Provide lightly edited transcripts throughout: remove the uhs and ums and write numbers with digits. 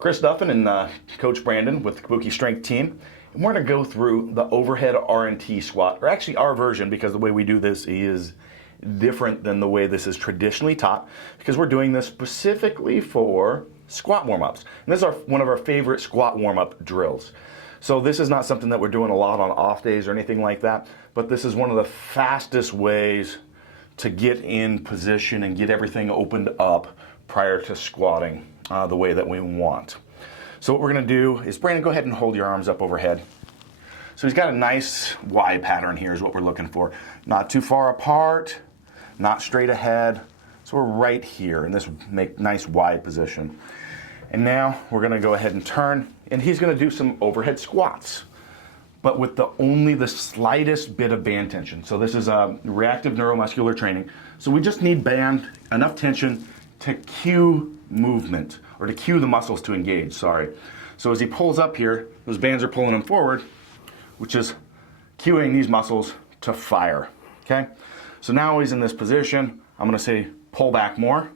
Chris Duffin and Coach Brandon with the Kabuki Strength Team. And we're going to go through the overhead RNT squat, or actually our version, because the way we do this is different than the way this is traditionally taught, because we're doing this specifically for squat warm-ups. And this is one of our favorite squat warm-up drills. So this is not something that we're doing a lot on off days or anything like that, but this is one of the fastest ways to get in position and get everything opened up prior to squatting the way that we want. So what we're going to do is, Brandon, go ahead and hold your arms up overhead. So he's got a nice Y pattern here is what we're looking for. Not too far apart, not straight ahead. So we're right here in this nice Y position. And now we're going to go ahead and turn, and he's going to do some overhead squats, but with only the slightest bit of band tension. So this is a reactive neuromuscular training. So we just need enough tension to cue movement, or to cue the muscles to engage, sorry. So as he pulls up here, those bands are pulling him forward, which is cueing these muscles to fire, okay? So now he's in this position. I'm gonna say, pull back more.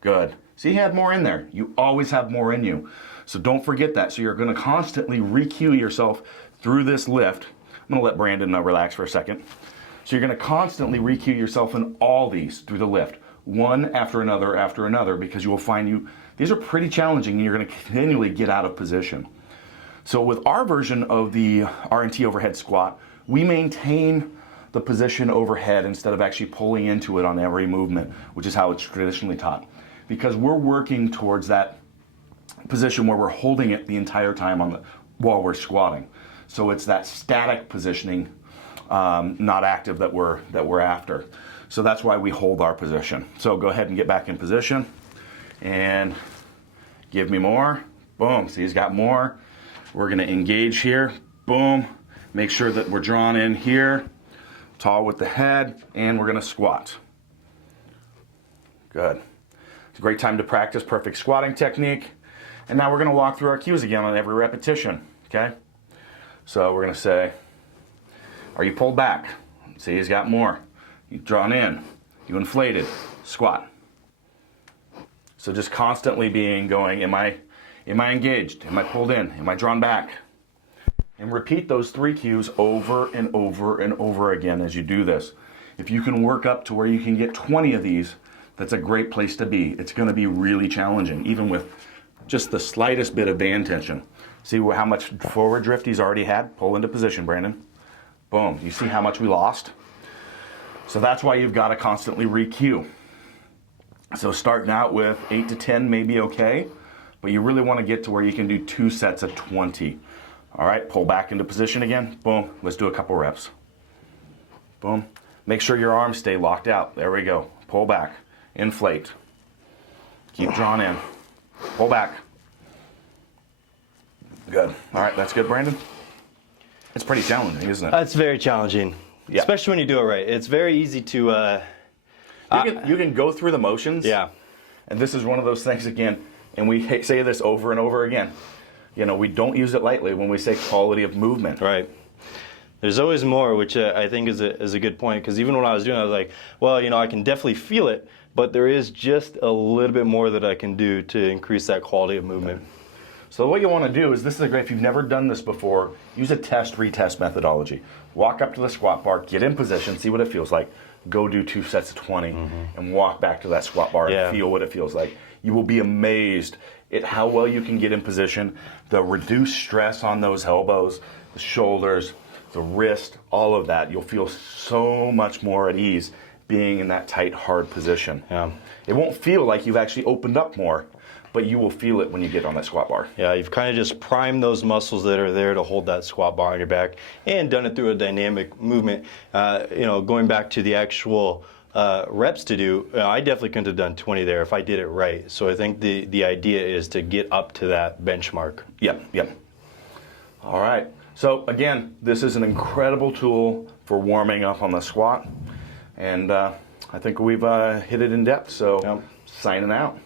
Good. See, he had more in there. You always have more in you. So don't forget that. So you're gonna constantly re-cue yourself through this lift. I'm gonna let Brandon relax for a second. So you're gonna constantly re-cue yourself in all these through the lift, one after another, because you will find these are pretty challenging and you're gonna continually get out of position. So with our version of the RNT overhead squat, we maintain the position overhead instead of actually pulling into it on every movement, which is how it's traditionally taught. Because we're working towards that position where we're holding it the entire time while we're squatting. So it's that static positioning, not active, that we're after. So that's why we hold our position. So go ahead and get back in position and give me more. Boom, see, he's got more. We're gonna engage here, boom. Make sure that we're drawn in here, tall with the head, and we're gonna squat. Good. It's a great time to practice perfect squatting technique. And now we're gonna walk through our cues again on every repetition, okay? So we're gonna say, are you pulled back? See, he's got more. You drawn in, you inflated, squat. So just constantly going, am I engaged? Am I pulled in? Am I drawn back? And repeat those 3 cues over and over and over again as you do this. If you can work up to where you can get 20 of these, that's a great place to be. It's gonna be really challenging, even with just the slightest bit of band tension. See how much forward drift he's already had? Pull into position, Brandon. Boom, you see how much we lost? So that's why you've got to constantly re-cue. So starting out with 8 to 10 may be okay, but you really want to get to where you can do 2 sets of 20. All right, pull back into position again. Boom, let's do a couple reps. Boom. Make sure your arms stay locked out. There we go. Pull back, inflate. Keep drawn in. Pull back. Good. All right, that's good, Brandon. It's pretty challenging, isn't it? It's very challenging. Yeah. Especially when you do it right. It's very easy to... you can go through the motions. Yeah. And this is one of those things, again, and we say this over and over again. You know, we don't use it lightly when we say quality of movement. Right. There's always more, which I think is a good point, because even when I was doing it, I was like, well, you know, I can definitely feel it, but there is just a little bit more that I can do to increase that quality of movement. Okay. So what you want to do is, this is a great, if you've never done this before, use a test-retest methodology. Walk up to the squat bar, get in position, see what it feels like. Go do 2 sets of 20 and walk back to that squat bar and feel what it feels like. You will be amazed at how well you can get in position, the reduced stress on those elbows, the shoulders, the wrist, all of that. You'll feel so much more at ease being in that tight, hard position. Yeah. It won't feel like you've actually opened up more, but you will feel it when you get on that squat bar. Yeah, you've kind of just primed those muscles that are there to hold that squat bar on your back, and done it through a dynamic movement. You know, going back to the actual reps to do, I definitely couldn't have done 20 there if I did it right. So I think the idea is to get up to that benchmark. Yep. All right. So again, this is an incredible tool for warming up on the squat, and I think we've hit it in depth. So signing out.